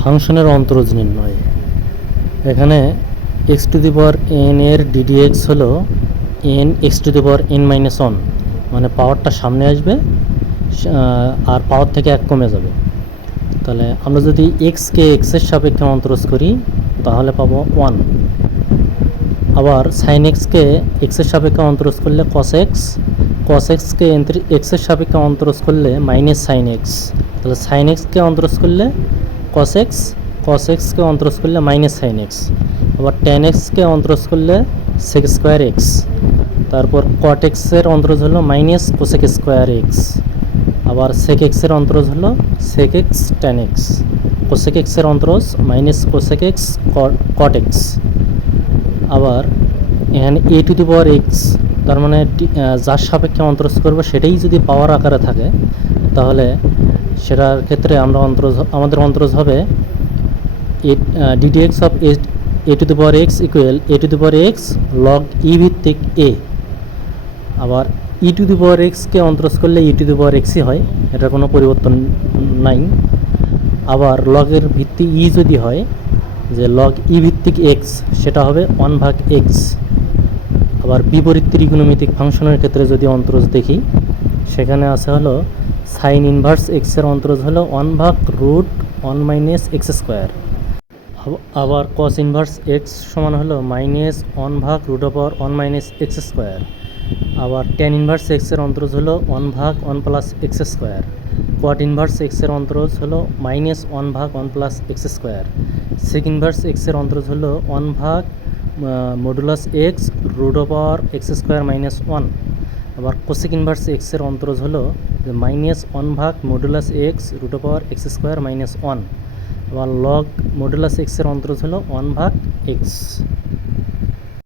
ফাংশনের অন্তরজ নির্ণয়। এখানে x two the power N এর ডিডিএক্স হলো N x two the power N minus one, মানে পাওয়ারটা সামনে আসবে আর পাওয়ার থেকে এক কমে যাবে। তাহলে আমরা যদি এক্সকে এক্সের সাপেক্ষে অন্তরজ করি তাহলে পাবো ওয়ান। আবার সাইন এক্সকে এক্সের সাপেক্ষে অন্তরজ করলে কস এক্স, কস এক্সকে এক্সের সাপেক্ষে অন্তরজ করলে মাইনাস সাইন এক্স। তাহলে সাইন এক্সকে অন্তরজ করলে কস এক্স, কস এক্সকে অন্তরজ করলে মাইনাস সাইন এক্স। আবার ট্যান এক্সকে অন্তরজ করলে সেক স্কোয়ার এক্স। তারপর কট এক্সের অন্তরজ হলো মাইনাস কোসেক স্কোয়ার এক্স। আবার সেক এক্সের অন্তরজ হলো sec x tan x. Cosec এক্সের অন্তরজ minus cosec x cot x. আবার এখানে এ টু দি পাওয়ার এক্স, তার মানে যার সাপেক্ষে অন্তরজ করবো সেটাই যদি পাওয়ার আকারে থাকে তাহলে সেটার ক্ষেত্রে আমাদের অন্তরজ হবে d d x of a to the power x equal a to the power x log e ভিত্তিক এ। আবার ই টু দি পাওয়ার এক্সকে অন্তরজ করলে ই টু দি পাওয়ার এক্সই হয়, এটার কোনো পরিবর্তন নাই। আবার লগের ভিত্তি ই যদি হয়, যে লগ ই ভিত্তিক এক্স, সেটা হবে ওয়ান ভাগ এক্স। আবার বিপরীত ত্রিকোণমিতিক ফাংশনের ক্ষেত্রে যদি অন্তরজ দেখি, সেখানে আছে হলো সাইন ইনভার্স এক্সের অন্তরজ হলো ওয়ান ভাগ root one minus x square. আবার কস ইনভার্স এক্স সমান হলো মাইনাস ওয়ান ভাগ root over one minus x square. আবার ট্যান ইনভার্স এক্সের অন্তরজ হলো ওয়ান ভাগ one plus x square. Cot inverse এক্সের অন্তরজ হলো মাইনাস ওয়ান ভাগ one plus x square. Sec inverse এক্সের অন্তরজ হলো ওয়ান ভাগ modulus x root over x square minus one. আবার কোসেক ইনভার্স এক্সের অন্তরজ হলো মাইনাস ওয়ান ভাগ modulus x root over x square minus one. আবার লগ মডুলাস এক্সের অন্তরজ হলো ওয়ান ভাগ এক্স।